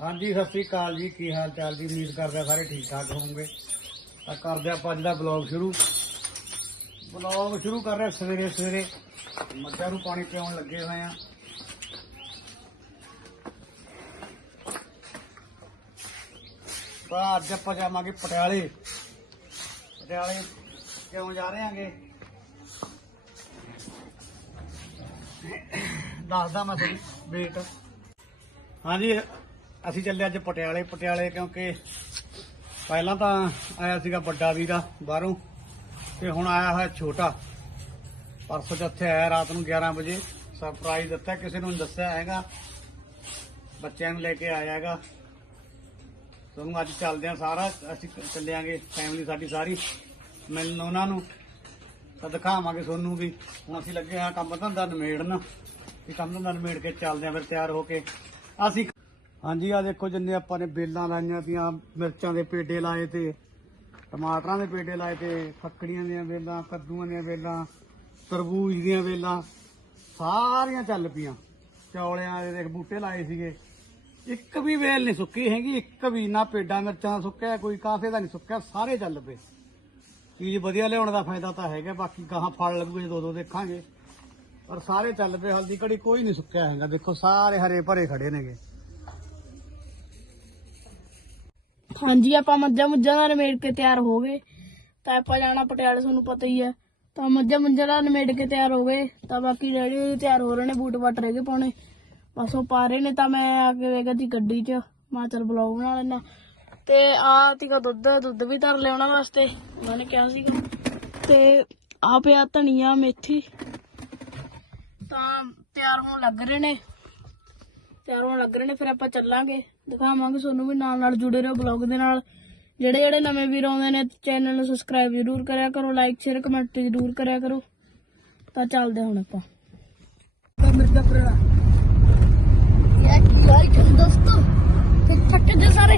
ਹਾਂਜੀ, ਸਤਿ ਸ੍ਰੀ ਅਕਾਲ ਜੀ। ਕੀ ਹਾਲ ਚਾਲ ਜੀ? ਉਮੀਦ ਕਰਦੇ ਸਾਰੇ ਠੀਕ ਠਾਕ ਹੋਵੋਗੇ। ਤਾਂ ਕਰਦੇ ਆਪਾਂ ਅੱਜ ਦਾ ਬਲੌਗ ਸ਼ੁਰੂ। ਬਲੌਗ ਸ਼ੁਰੂ ਕਰ ਰਿਹਾ ਸਵੇਰੇ ਸਵੇਰੇ। ਮੱਝਾਂ ਨੂੰ ਪਾਣੀ ਪਿਆਉਣ ਲੱਗੇ ਹੋਏ ਆ। ਤਾਂ ਅੱਜ ਆਪਾਂ ਜਾਵਾਂਗੇ ਪਟਿਆਲੇ। ਪਟਿਆਲੇ ਕਿਉਂ ਜਾ ਰਹੇ ਆਂਗੇ? ਦੱਸਦਾ ਮੈਂ ਤੁਹਾਨੂੰ ਵੇਟ ਹਾਂਜੀ ਅਸੀਂ ਚੱਲੇ ਅੱਜ ਪਟਿਆਲੇ ਪਟਿਆਲੇ ਕਿਉਂਕਿ ਪਹਿਲਾਂ ਤਾਂ ਆਇਆ ਸੀਗਾ ਵੱਡਾ ਵੀਰਾ ਬਾਹਰੋਂ ਤੇ ਹੁਣ ਆਇਆ ਹੋਇਆ ਛੋਟਾ। ਪਰਸੋਂ ਜਿੱਥੇ ਆਇਆ ਰਾਤ ਨੂੰ 11 ਵਜੇ। ਸਰਪ੍ਰਾਈਜ਼ ਦਿੱਤਾ, ਕਿਸੇ ਨੂੰ ਦੱਸਿਆ ਹੈਗਾ। ਬੱਚਿਆਂ ਨੂੰ ਲੈ ਕੇ ਆਇਆ ਹੈਗਾ। ਤੁਹਾਨੂੰ ਅੱਜ ਚੱਲਦੇ ਆ ਸਾਰਾ, ਅਸੀਂ ਚੱਲਿਆਂਗੇ ਫੈਮਿਲੀ ਸਾਡੀ ਸਾਰੀ। ਮਿਲਣ ਉਹਨਾਂ ਨੂੰ ਤਾਂ ਦਿਖਾਵਾਂਗੇ ਤੁਹਾਨੂੰ ਵੀ। ਹੁਣ ਅਸੀਂ ਲੱਗੇ ਆ ਕੰਮ ਧੰਦਾ ਨਿਮੇੜਨ। ਵੀ ਕੰਮ ਧੰਦਾ ਨਿਮੇੜ ਕੇ ਚੱਲਦੇ ਆ ਫਿਰ ਤਿਆਰ ਹੋ ਕੇ। ਅਸੀਂ ਹਾਂਜੀ ਆ ਦੇਖੋ ਜਿੰਨੇ ਆਪਾਂ ਨੇ ਬੇਲਾਂ ਲਾਈਆਂ ਤੀਆਂ, ਮਿਰਚਾਂ ਦੇ ਪੇਡੇ ਲਾਏ ਤੇ, ਟਮਾਟਰਾਂ ਦੇ ਪੇਡੇ ਲਾਏ ਤੇ ਫੱਕੜੀਆਂ ਦੀਆਂ ਬੇਲਾਂ ਕੱਦੂਆਂ ਦੀਆਂ ਬੇਲਾਂ ਤਰਬੂਜ ਦੀਆਂ ਬੇਲਾਂ ਸਾਰੀਆਂ ਚੱਲ ਪਈਆਂ। ਚੌਲਿਆਂ ਦੇ ਦੇਖ, ਬੂਟੇ ਲਾਏ ਸੀਗੇ। ਇੱਕ ਵੀ ਵੇਲ ਨਹੀਂ ਸੁੱਕੀ ਹੈਗੀ, ਇੱਕ ਵੀ ਨਾ ਪੇਡਾਂ ਮਿਰਚਾਂ ਦਾ ਸੁੱਕਿਆ, ਕੋਈ ਕਾਸੇ ਦਾ ਨਹੀਂ ਸੁੱਕਿਆ, ਸਾਰੇ ਚੱਲ ਪਏ। ਚੀਜ਼ ਵਧੀਆ ਲਿਆਉਣ ਦਾ ਫਾਇਦਾ ਤਾਂ ਹੈਗਾ, ਬਾਕੀ ਗਾਹਾਂ ਫਲ ਲੱਗੂ ਜੇ ਦੋ ਦੋ ਦੇਖਾਂਗੇ। ਪਰ ਸਾਰੇ ਚੱਲ ਪਏ, ਹਲਦੀ ਘੜੀ ਕੋਈ ਨਹੀਂ ਸੁੱਕਿਆ ਹੈਗਾ। ਦੇਖੋ, ਸਾਰੇ ਹਰੇ ਭਰੇ ਖੜੇ ਨੇਗੇ। ਹਾਂਜੀ, ਆਪਾਂ ਮੱਝਾਂ ਮੁੱਝਾਂ ਦਾ ਨਿਮੇੜ ਕੇ ਤਿਆਰ ਹੋ ਗਏ। ਤਾਂ ਆਪਾਂ ਜਾਣਾ ਪਟਿਆਲੇ, ਤੁਹਾਨੂੰ ਪਤਾ ਹੀ ਹੈ। ਤਾਂ ਮੱਝਾਂ ਮੁੱਝਾਂ ਨਾਲ ਨਿਮੇੜ ਕੇ ਤਿਆਰ ਹੋ ਗਏ। ਤਾਂ ਬਾਕੀ ਡੈਡੀ ਵੀ ਤਿਆਰ ਹੋ ਰਹੇ ਨੇ, ਬੂਟ ਬੱਟ ਰਹਿ ਗਏ ਪਾਉਣੇ। ਬਸ ਉਹ ਪਾ ਰਹੇ ਨੇ, ਤਾਂ ਮੈਂ ਆ ਕੇ ਵੇਖਿਆ ਦੀ ਗੱਡੀ 'ਚ। ਮੈਂ ਚਲ ਬਲੌਗ ਬਣਾ ਲੈਣਾ ਤੇ ਆ ਤੀਗਾ ਦੁੱਧ ਦੁੱਧ ਵੀ ਧਰ ਲਿਆਉਣਾ ਵਾਸਤੇ। ਉਹਨਾਂ ਨੇ ਕਿਹਾ ਸੀਗਾ। ਤੇ ਆ ਪਿਆ ਧਨੀਆ, ਮੇਥੀ। ਤਾਂ ਤਿਆਰ ਹੋਣ ਲੱਗ ਰਹੇ ਨੇ। ਤਿਆਰ ਹੋਣ ਲੱਗ ਰਹੇ ਨੇ, ਫਿਰ ਆਪਾਂ ਚੱਲਾਂਗੇ। ਦਿਖਾਵਾਂਗੇ ਤੁਹਾਨੂੰ ਵੀ ਨਾਲ ਨਾਲ ਜੁੜੇ ਰਹੋ ਬਲੌਗ ਦੇ ਨਾਲ। ਜਿਹੜੇ ਜਿਹੜੇ ਨਵੇਂ ਵੀਰ ਆਉਂਦੇ ਨੇ ਚੈਨਲ ਨੂੰ ਸਬਸਕ੍ਰਾਈਬ ਜ਼ਰੂਰ ਕਰਿਆ ਕਰੋ ਲਾਈਕ ਸ਼ੇਅਰ ਕਮੈਂਟ ਜ਼ਰੂਰ ਕਰਿਆ ਕਰੋ। ਤਾਂ ਚੱਲਦੇ ਹੁਣ ਆਪਾਂ। ਤਾਂ ਮਿਰਜ਼ਾ ਪਰੜਾ ਯਾ ਕੀ ਹਾਲ ਦੋਸਤੋ ਫਿਰ ਥੱਕੇ ਦੇ ਸਾਰੇ।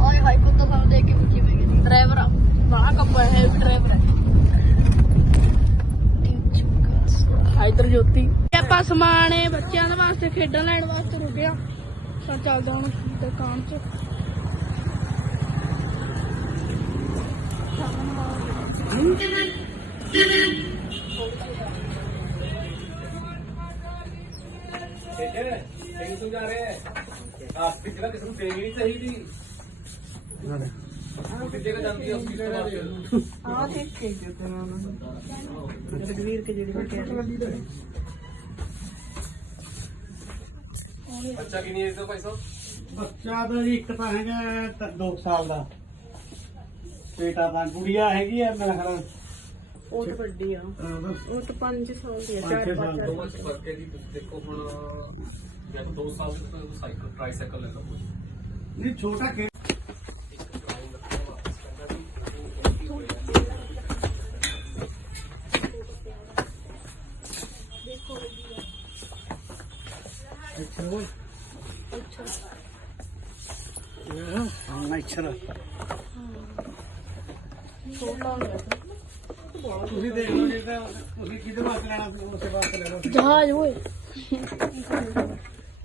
ਓਏ ਹਾਈ ਕੁੱਤਾ ਸਾਨੂੰ ਦੇਖ ਕੇ ਪੁੱਛੀ ਮੈਂ ਕਿ ਡਰਾਈਵਰ ਆ। ਬਾਹਰ ਕੱਪਾ ਹੈ ਡਰਾਈਵਰ ਹੈ। ਹਾਈਦਰ ਜੋਤੀ। ਆਪਾਂ ਸਮਾਨ ਬੱਚਿਆਂ ਦੇ ਵਾਸਤੇ ਖੇਡਣ ਲੈਣ ਵਾਸਤੇ ਰੁਕੇ ਆ। ਤਾਂ ਚੱਲਦਾ ਹੁਣ ਦੁਕਾਨ 'ਚ। ਠੀਕ ਹੈ ਸਿੰਘ ਸੁਝਾ ਰਹੇ ਆਸਤੀ ਜਿਹੜਾ ਕਿਸੇ ਨੂੰ ਦੇਣੀ ਨਹੀਂ ਚਾਹੀਦੀ ਛੋਟੀ ਜਗ੍ਹਾ ਜਾਂਦੀ ਆ ਉਸਦੀ ਤਰ੍ਹਾਂ ਆ ਦੇਖ ਕੇ ਜਗਵੀਰ ਕੇ ਜਿਹੜੀ ਬੈਠੀ ਬੱਚਾ ਤਾਂ ਜੀ ਇੱਕ ਤਾਂ ਹੈਗਾ 2 ਸਾਲ ਦਾ। ਬੇਟਾ ਤਾਂ ਗੁੜੀਆ ਹੈਗੀ ਆ ਮੇਰਾ ਖਿਆਲ ਉਹ ਤਾਂ ਵੱਡੀ ਆ। ਅਹ, ਬਸ। ਉਹ ਤਾਂ 5 ਸਾਲ ਦੀ ਆ ਪੰਜ ਚਾਰ ਛੇ ਸਾਲ ਪੰਜ ਤੋਂ ਬਹੁਤ ਫ਼ਰਕ ਹੈ ਜੀ ਦੇਖੋ ਹੁਣ ਤਾਂ 2 ਸਾਲ ਤੋਂ ਸਾਈਕਲ ਟ੍ਰਾਈਸਾਈਕਲ ਲੈ ਲਵਾਂ ਨਹੀਂ ਛੋਟਾ ਤੁਸੀਂ ਦੇਖ ਲਓ ਜੇ ਤਾਂ ਤੁਸੀਂ ਕਿਹਦੇ ਵਾਸਤੇ ਲੈਣਾ ਸੀ ਉਸੇ ਵਾਸਤੇ ਲੈ ਲਓ ਜਹਾਜ਼ ਓਏ।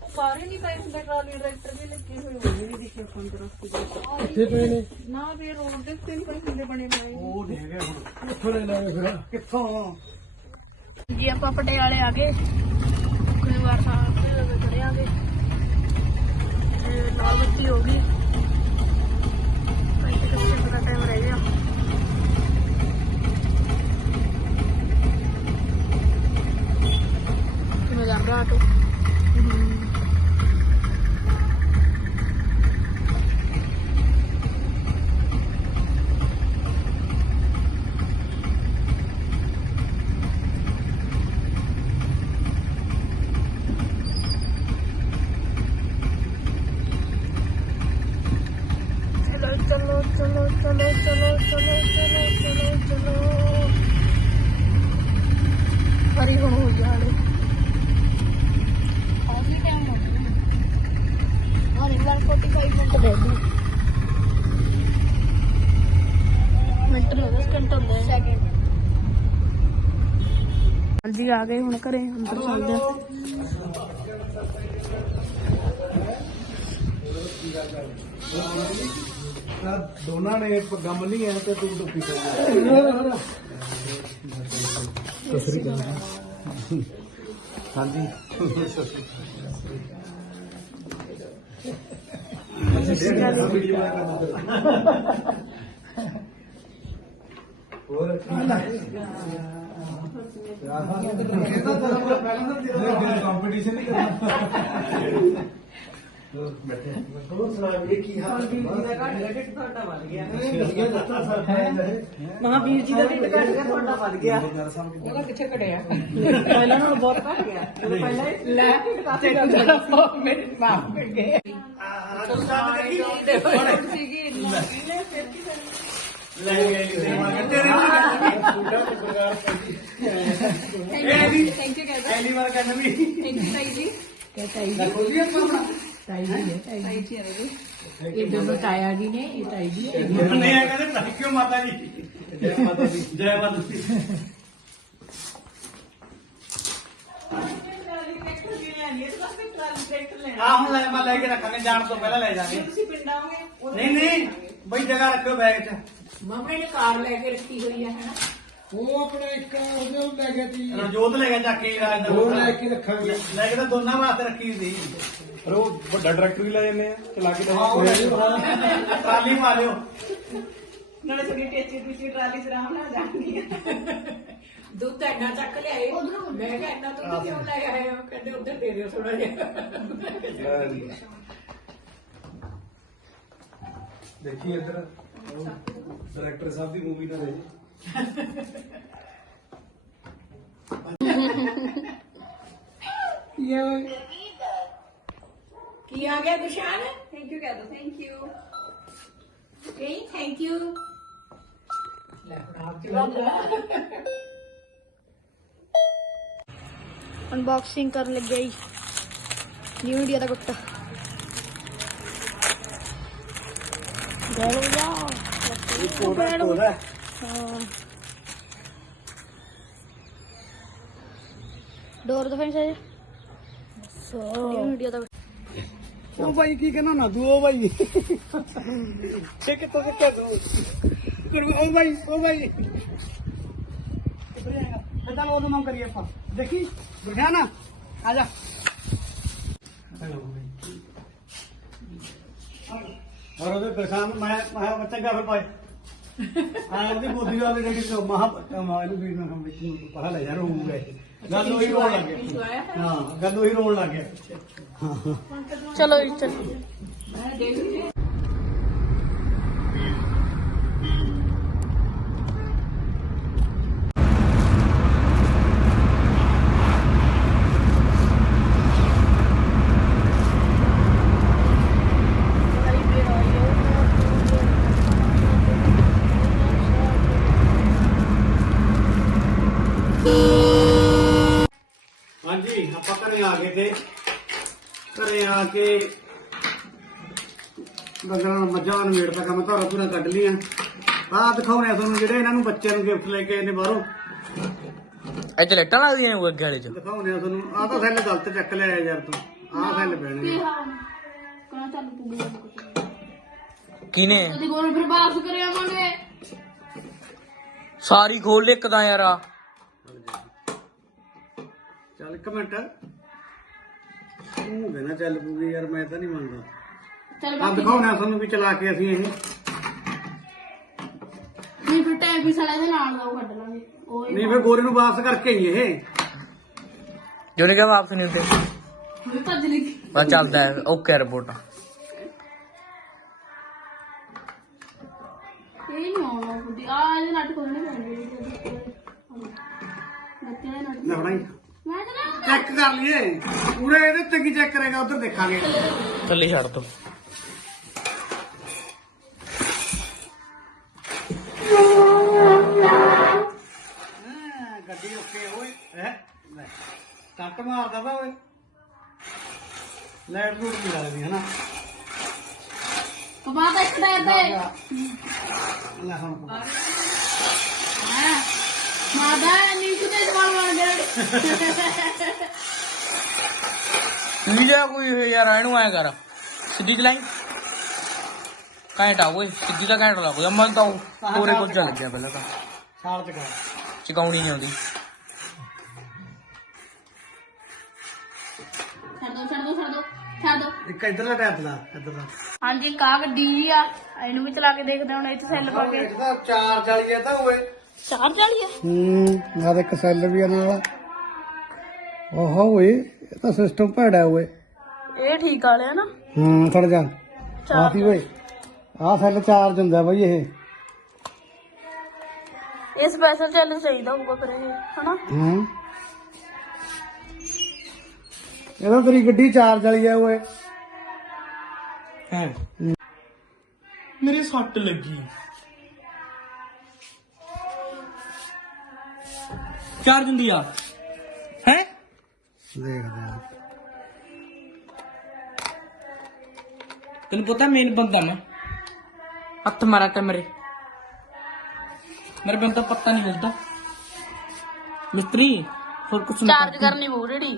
ਸਾਰੇ ਨਹੀਂ ਪਏ ਹੁੰਦੇ ਟਰਾਲੀ ਟਰੈਕਟਰ ਵੀ ਲੱਗੇ ਹੋਏ ਹੋਏ ਨਹੀਂ ਦਿਖੇ ਫੋਨ ਤਰਫ ਕਿੱਥੇ ਪਏ ਨੇ? ਨਾ ਵੀ ਰੋਡ ਦੇ ਉੱਤੇ ਨਹੀਂ ਕੋਈ ਹੁੰਦੇ ਬਣੇ ਪਏ ਉਹ ਨਹੀਂ ਹੈਗੇ ਹੁਣ। ਕਿੱਥੋਂ ਲੈ ਲਓਗੇ ਫਿਰ? ਕਿੱਥੋਂ? ਜੀ ਆਪਾਂ ਪਟਿਆਲੇ ਆ ਗਏ। ਕੋਈ ਵਾਰ ਸਾਹਿਬ रहे हैं आगे नौ बत्ती होगी कितना टाइम रह गया मैं जा रहा ऑटो ਗਿਆ ਹਰੇ ਵਾਰ 45 ਮਿੰਟ ਦੇ ਦੀ ਮਿੰਟ ਲੱਗਦਾ ਸਕਿੰਟ ਹੁੰਦੇ ਸੈਕਿੰਡ ਹਾਂਜੀ ਆ ਗਏ ਹੁਣ ਘਰੇ ਅੰਦਰ ਚੱਲਦੇ ਆ। ਦੋਨਾਂ ਨੇ ਪੱਗਾਂ ਬੰਨੀਆਂ ਤੇ ਤੂੰ ਟੋਪੀ ਪਾਈ ਕਸਰੀ ਕਰ ਹਾਂਜੀ। ਹੋਰ ਕੰਪੀਟੀਸ਼ਨ ਨਹੀਂ ਕਰਨਾ ਹੋਰ ਸੁਣਾ ਵੀ ਕੀ ਹਾਲ ਮਹਾਵੀਰ ਜੀ ਦਾ ਢਿੱਡ ਘਟ ਗਿਆ ਤੁਹਾਡਾ ਵੱਧ ਗਿਆ। ਉਹਦਾ ਕਿੱਥੇ ਘਟਿਆ। ਪਹਿਲਾਂ ਨਾਲੋਂ ਬਹੁਤ ਘਟ ਗਿਆ। ਪਹਿਲਾਂ ਲੈ ਕੇ ਕਾਤੇ ਕਰਦਾ ਮੇਰੇ ਮਾਂ ਪੇ ਗਏ ਸੀਗੀ ਇਹਨੇ ਫਿਰ ਕੀ ਲੈ ਗਏ ਸੇਵਾ ਕਰਦੇ ਰਹੇ ਥੈਂਕ ਯੂ ਕਹਿੰਦਾ ਪਹਿਲੀ ਵਾਰ ਕਰਨਾ ਵੀ। ਥੈਂਕ ਯੂ ਤਾਈ ਜੀ। ਲੈ ਖੋਲੀ ਆਪਾਂ ਆਪਣਾ। ਤਾਈ ਜੀ ਹੈ ਤਾਈ ਜੀ। ਹੈ ਇਹ ਦੋਨੋਂ ਤਾਇਆ ਜੀ ਨੇ ਇਹ ਤਾਈ ਜੀ। ਹੈ ਨਹੀਂ ਆ ਕਹਿੰਦੇ ਥੈਂਕ ਯੂ ਮਾਤਾ ਜੀ? ਜੈ ਮਾਤਾ ਦੀ। ਜੈ ਮਾਤਾ ਦੀ। ਆ ਹੁਣ ਲੈ ਮੈਂ ਲੈ ਕੇ ਰੱਖਾਂਗੇ ਜਾਣ ਤੋਂ ਪਹਿਲਾਂ ਲੈ ਜਾਵਾਂਗੇ ਤੁਸੀਂ ਪਿੰਡ ਆਓਗੇ ਨਹੀਂ ਨਹੀਂ ਬਈ ਜਗ੍ਹਾ ਰੱਖਿਓ ਬੈਗ 'ਚ। ਮੰਮੀ ਨੇ ਕਾਰ ਲੈ ਕੇ ਰੱਖੀ ਹੋਈ ਹੈ ਹਨਾ? ਉਹ ਆਪਣਾ ਇੱਕ ਉਹਦੇ ਨੂੰ ਲੈ ਗਿਆ ਸੀ। ਰਣਜੋਤ ਲੈ ਗਿਆ ਚੱਕ ਕੇ ਰਾਜ ਦਾ ਉਹ ਲੈ ਕੇ ਰੱਖਾਂਗੇ। ਲੈ ਕੇ ਤਾਂ ਦੋਨਾਂ ਵਾਸਤੇ ਰੱਖੀ ਸੀ। ਪਰ ਉਹ ਵੱਡਾ ਟਰੈਕਟਰ ਵੀ ਲੈ ਜਾਂਦੇ ਆ ਚਲਾ ਕੇ ਹਾਂ। ਟਰਾਲੀ ਮਾਰਿਓ। ਨਾਲੇ ਸਗੀ ਟੇਚੀ ਟੂਚੀ ਟਰਾਲੀ ਚ ਆਰਾਮ ਨਾਲ ਜਾਣੀ ਦੁੱਧ ਇੰਨਾ ਚੱਕ ਲਿਆਏ ਮੈਂ ਕਿਹਾ ਇੰਨਾ ਦੁੱਧ ਕਿਉਂ ਲੈ ਆਏ ਹੋ? ਕਹਿੰਦੇ ਉੱਧਰ ਦੇ ਦਿਓ ਥੋੜਾ ਜਿਹਾ। ਦੇਖੀ ਇੱਧਰ। ਡਾਇਰੈਕਟਰ ਸਾਹਿਬ ਦੀ ਮੂਵੀ ਨਾ ਦੇ ਕੀ ਆ ਗਿਆ ਗੁਸ਼ਾਨ ਥੈਂਕ ਯੂ ਕਹਿ ਦੋ thank you okay thank you ਲੈ ਅਨਬਾਕਸਿੰਗ ਕਰਨ ਲੱਗਿਆ ਜੀ। ਨਿਊ ਇੰਡੀਆ ਦਾ ਹਾਂ। ਡੋਰ ਦਿਖਾਈ ਸਾਜੇ ਸੋ ਨਿਊ ਇੰਡੀਆ ਦਾ ਉਹ ਭਾਈ ਕੀ ਕਹਿਣਾ ਨਾ ਤੂੰ ਉਹ ਭਾਈ ਇਹ ਕਿੱਥੋਂ ਸਿੱਖਿਆ ਤੂੰ? ਉਹ ਭਾਈ ਉਹ ਭਾਈ ਕਿੱਧਰ ਜਾਏਗਾ? ਬੇਟਾ ਉਹਨੂੰ ਨਾਮ ਕਰੀਏ ਆਪਾਂ। ਦੇਖੀ? ਬਿਠਾ ਨਾ? ਆ ਜਾ। ਔਰ ਉਹਦੇ ਪਰੇਸ਼ਾਨ ਮੈਂ ਮੈਂ ਬੱਚਾ ਗਾ ਫਿਰ ਪਾਏ ਆ ਉਹਦੀ ਬੋਦੀ ਦਾ ਵੀ ਜਿਹੜੀ ਤੋਂ ਮਹਾ ਮਹਾ ਇਹਨੂੰ ਵੀ ਨਾ ਵਿੱਚ ਨੂੰ ਪਤਾ ਲੈ ਜਾ ਰੋ ਗਏ ਗੱਲ ਉਹੀ ਰੋਣ ਲੱਗ ਗਿਆ। ਹਾਂ ਗੱਲ ਉਹੀ ਰੋਣ ਲੱਗ ਗਿਆ ਚਲੋ ਜੀ ਚਲੋ ਹਾਂਜੀ ਆਪਾਂ ਘਰੇ ਆ ਗਏ ਤੇ ਘਰੇ ਆ ਕੇ ਡੰਗਰਾਂ ਨੂੰ ਮੱਝਾਂ ਨੂੰ ਵੇੜ ਦਾ ਕੰਮ ਧਾਰਾ ਧੁਰਾ ਕੱਢ ਲੀਆਂ ਆਹ ਦਿਖਾਉਣੇ ਆ ਤੁਹਾਨੂੰ ਜਿਹੜੇ ਇਹਨਾਂ ਨੂੰ ਬੱਚਿਆਂ ਨੂੰ ਗਿਫਟ ਲੈ ਕੇ ਆਏ ਨੇ ਬਾਹਰੋਂ। ਇੱਥੇ ਲਾਈਟਾਂ ਲੱਗਦੀਆਂ ਨੇ ਉਹ ਅੱਗੇ ਵਾਲੇ ਚ। ਦਿਖਾਉਣੇ ਆ ਤੁਹਾਨੂੰ। ਆਹ ਤਾਂ ਥੱਲੇ ਗਲਤ ਚੱਕ ਲਿਆ ਯਾਰ ਤੂੰ। ਆਹ ਥੱਲੇ ਪੈਣੇ। ਕਹਾਂ ਚੱਲ ਪੂਗਾ ਕਿਨੇ ਕਦੀ ਕੋਲ ਫਿਰ ਵਾਪਸ ਕਰਿਆ ਆਵਾਂਗੇ ਸਾਰੀ ਖੋਲ ਲੈ ਇੱਕ ਤਾਂ ਯਾਰ ਆ। ਚੱਲ ਇੱਕ ਮਿੰਟ। ਤੂੰ ਦੇਣਾ ਚੱਲ ਪੂਗੀ ਯਾਰ ਮੈਂ ਤਾਂ ਨਹੀਂ ਮੰਨਦਾ। ਚੱਲ ਆਹ ਬਾਕੀ ਦਿਖਾਉਣੇ ਆ ਤੁਹਾਨੂੰ ਵੀ ਚਲਾ ਕੇ ਅਸੀਂ ਇਹ। ਨਹੀਂ ਫਿਰ ਟਾਈਮ ਵੀ ਸਾਲਾ ਇਹਦੇ ਨਾਲ ਦਾ ਉਹ ਕੱਢ ਲਾਂਗੇ। ਉਹ ਹੀ ਨਹੀਂ ਫਿਰ ਗੋਰੇ ਨੂੰ ਵਾਪਸ ਕਰਕੇ ਹੀ ਇਹ। ਜੋ ਨੇ ਕਿਹਾ ਵਾਪਸ ਨਹੀਂ ਹੁੰਦੇ? ਹੁਣ ਭੱਜ ਲਈ। ਬਸ ਚੱਲਦਾ ਹੈ ਓਕੇ ਰਿਪੋਰਟ ਇਹ ਨਹੀਂ ਆਉਣਾ ਬੁੱਢੀ ਆ ਇਹਦੇ ਨੱਟ ਖੋਲਣੇ ਪੈਣਗੇ। ਬੱਤੇ ਦੇ ਨੱਟ ਲੈ ਫੜਾਈ। ਚੈੱਕ ਕਰ ਲਈਏ। ਪੂਰੇ ਇਹਦੇ ਤੇ ਕੀ ਚੈੱਕ ਕਰੇਗਾ ਉਧਰ ਦੇਖਾਂਗੇ। ਥੱਲੇ ਛੱਡ ਦੋ। ਹਾਂ, ਗੱਡੀ ਓਕੇ ਓਏ। ਹੈ? ਲੈ ਕੱਟ ਮਾਰਦਾ ਵਾ ਓਏ। ਲਾਈਟ ਲੂਟ ਨਹੀਂ ਲੱਗਦੀ ਹਨਾ ਕਮਾ ਤਾਂ ਇੱਕ ਟਾਇਰ ਤੇ। ਲੈ ਹੁਣ ਪਾ। ਹਾਂ? ਮਾਦਾ ਤੇ ਲੀਜਾ ਕੋਈ ਯਾਰ ਇਹਨੂੰ ਐ ਕਰ। ਸਿੱਧੀ ਚਲਾਈ ਘੰਟਾ ਓਏ ਸਿੱਧੀ ਦਾ ਘੰਟਾ ਲੱਗ ਗਿਆ ਮੈਂ ਤਾਂ ਪੂਰੇ ਕੁਝ ਚੱਲ ਗਿਆ ਪਹਿਲਾਂ ਤਾਂ। ਸਾਲ ਚ ਕਰ। ਚਕਾਉਣੀ ਨਹੀਂ ਆਉਂਦੀ। ਛੱਡ ਦੋ ਛੱਡ ਦੋ ਛੱਡ ਦੋ ਛੱਡ ਦੋ। ਇੱਕ ਇਧਰਲਾ ਟੈਪ ਦਾ ਇਧਰਲਾ। ਹਾਂਜੀ ਕਾ ਗੱਡੀ ਆ। ਇਹਨੂੰ ਵੀ ਚਲਾ ਕੇ ਦੇਖਦੇ ਹੁਣ ਇੱਥੇ ਸੈੱਲ ਪਾ ਕੇ। ਇਹਦਾ ਚਾਰ ਚਾਲੀ ਆ ਤਾਂ ਓਏ। ਚਾਰ ਚਾਲੀ ਆ? ਹੂੰ ਨਾਲ ਇੱਕ ਸੈੱਲ ਵੀ ਆ ਨਾਲ। ਓਹੋ ਓਏ ਇਹ ਤਾਂ ਸਿਸਟਮ ਭੈੜਾ ਓਏ। ਇਹ ਠੀਕ ਵਾਲਿਆ ਨਾ? ਹੂੰ ਥੋੜਾ ਜਾ। ਆਤੀ ਓਏ? ਆਹ ਸੈੱਲ ਚਾਰਜ ਹੁੰਦਾ ਬਈ ਇਹ। ਇਹ ਸਪੈਸ਼ਲ ਚੱਲ ਚਾਹੀਦਾ ਹੋਊਗਾ ਫਿਰ ਇਹ ਹਨਾ? ਹੂੰ। ਇਹਦਾ ਤੇਰੀ ਗੱਡੀ ਚਾਰਜ ਵਾਲੀ ਆ ਓਏ। ਹੈ। ਮੇਰੇ ਸੱਟ ਲੱਗੀ। ਚਾਰਜ ਹੁੰਦੀ ਆ। ਹੈ? ਦੇਖਦੇ ਆ। ਤੈਨੂੰ ਪਤਾ ਮੇਨ ਬੰਦਾ ਮੈਂ। ਹੱਥ ਮਾਰਾ ਤੇ ਮੇਰੇ। ਮੇਰੇ ਬੰਦਾ ਪੱਤਾ ਨਹੀਂ ਹਿਲਦਾ ਮਿਸਤਰੀ ਹੋਰ ਕੁਛ ਨਹੀਂ ਚਾਰਜ ਕਰਨੀ ਪਊ ਰੇੜੀ।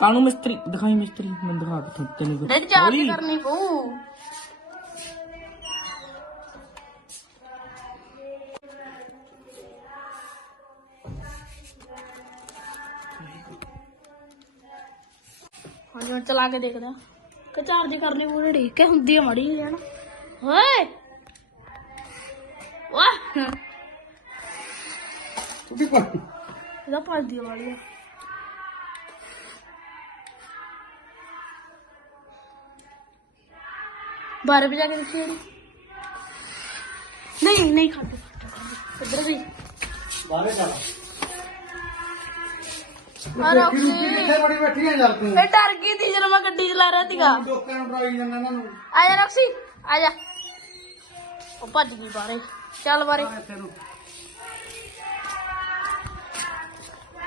ਕਾਨੂੰ ਮਿਸਤਰੀ? ਦਿਖਾਈ ਮਿਸਤਰੀ ਮੈਂ ਦਿਖਾ ਕੇ ਤੈਨੂੰ। ਰੇੜੀ ਚਾਰਜ। ਕਰਨੀ ਪਊ। ਹਾਂਜੀ ਹੁਣ ਚਲਾ ਕੇ ਦੇਖਦੇ ਕਿ ਚਾਰਜ ਕਰਨੀ ਪਊ ਰੇੜੀ ਕਿ ਹੁੰਦੀ ਆ ਮੜੀ ਹੈ ਨਾ। ਓਏ! ਵਾਹ ਤੂੰ ਵੀ ਕਰ ਇਹਦਾ ਪਲਦੀ ਵਾਲੀ ਆ ਬਾਰੇ ਵਜਾ ਕੇ ਦੇਖੀ। ਨਹੀਂ ਨਹੀਂ ਖਾਦੇ ਇੱਧਰ ਵੀ ਬਾਹਰੇ ਚੱਲ ਆ ਰੋਕੀ ਕਿੱਥੇ ਬੜੀ ਬੈਠੀ ਆ ਯਾਰ ਤੂੰ? ਇਹ ਡਰ ਗਈ ਸੀ ਜਦੋਂ ਮੈਂ ਗੱਡੀ ਚਲਾ ਰਿਹਾ ਸੀਗਾ। ਲੋਕਾਂ ਨੂੰ ਡਰਾਈ ਜਾਂਦਾ ਇਹਨਾਂ ਨੂੰ। ਆ ਜਾ ਰੋਕਸੀ ਆ ਜਾ। ਉਹ ਭੱਜ ਗਈ ਬਾਰੇ ਚੱਲ ਬਾਰੇ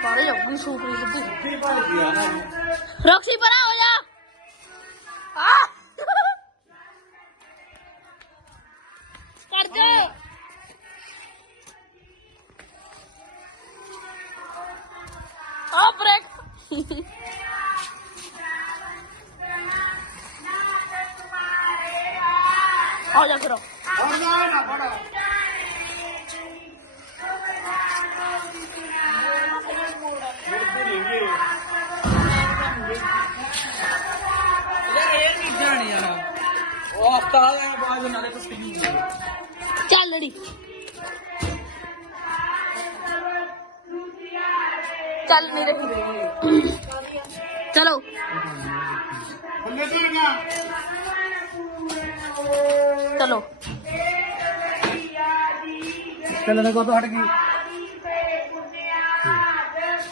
ਬਾਰੇ ਜਾਊਗੀ ਸੂਪਰੀ ਸਿੱਧੀ। ਕੀ ਭੱਜ ਗਿਆ ਨਾ। ਰੋਕਸੀ ਪਰਾ। ਨਾਲੇ ਨਹੀਂ ਚੱਲ ਨਹੀਂ ਰਹੀ ਚਲੋ। ਥੱਲੇ ਤੋਂ ਨਾ ਚਲੋ ਚੱਲਣੇ ਕੋ ਤੋਂ ਹਟ ਗਈ।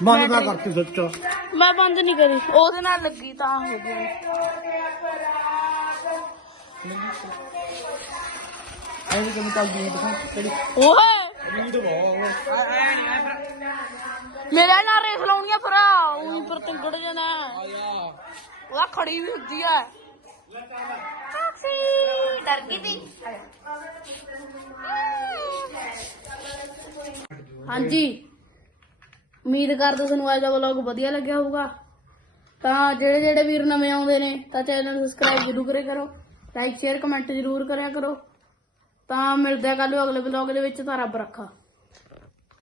ਬੰਦ ਕਰਤੀ ਸੱਚ ਮੈਂ ਬੰਦ ਨਹੀਂ ਕਰੀ। ਉਹਦੇ ਨਾਲ ਲੱਗੀ ਤਾਂ ਹੋ ਗਿਆ ਐਂ ਵੀ ਕੰਮ ਚੱਲਦੀ ਨਹੀਂ ਦਿਖਾ ਤੇਰੀ ਓਏ। ਰੀਡ ਬਹੁਤ ਐ ਨਹੀਂ ਮੇਰੇ ਨਾਲ ਰੇਸ ਲਾਉਣੀ ਆ ਫਿਰ। ਉਹੀ ਪਰ ਤਿੰਗੜ ਜਾਣਾ। ਆਇਆ ਖੜੀ ਵੀ ਹੁੰਦੀ ਆ। ਟੈਕਸੀ ਡਰ ਗਈ ਤੀ ਹਾਂਜੀ। ਉਮੀਦ ਕਰਦੇ ਤੁਹਾਨੂੰ ਅੱਜ ਦਾ ਵਲੌਗ ਵਧੀਆ ਲੱਗਿਆ ਹੋਊਗਾ। ਤਾਂ ਜਿਹੜੇ ਜਿਹੜੇ ਵੀਰ ਨਵੇਂ ਆਉਂਦੇ ਨੇ, ਤਾਂ ਚੈਨਲ ਨੂੰ ਸਬਸਕ੍ਰਾਈਬ ਜ਼ਰੂਰ ਕਰੇ ਕਰੋ। ਲਾਈਕ ਸ਼ੇਅਰ ਕਮੈਂਟ ਜ਼ਰੂਰ ਕਰਿਆ ਕਰੋ। ਤਾਂ ਮਿਲਦੇ ਆ ਕੱਲ ਅਗਲੇ ਵਲੌਗ ਦੇ ਵਿੱਚ। ਤਾਂ ਰੱਬ ਰੱਖਾ।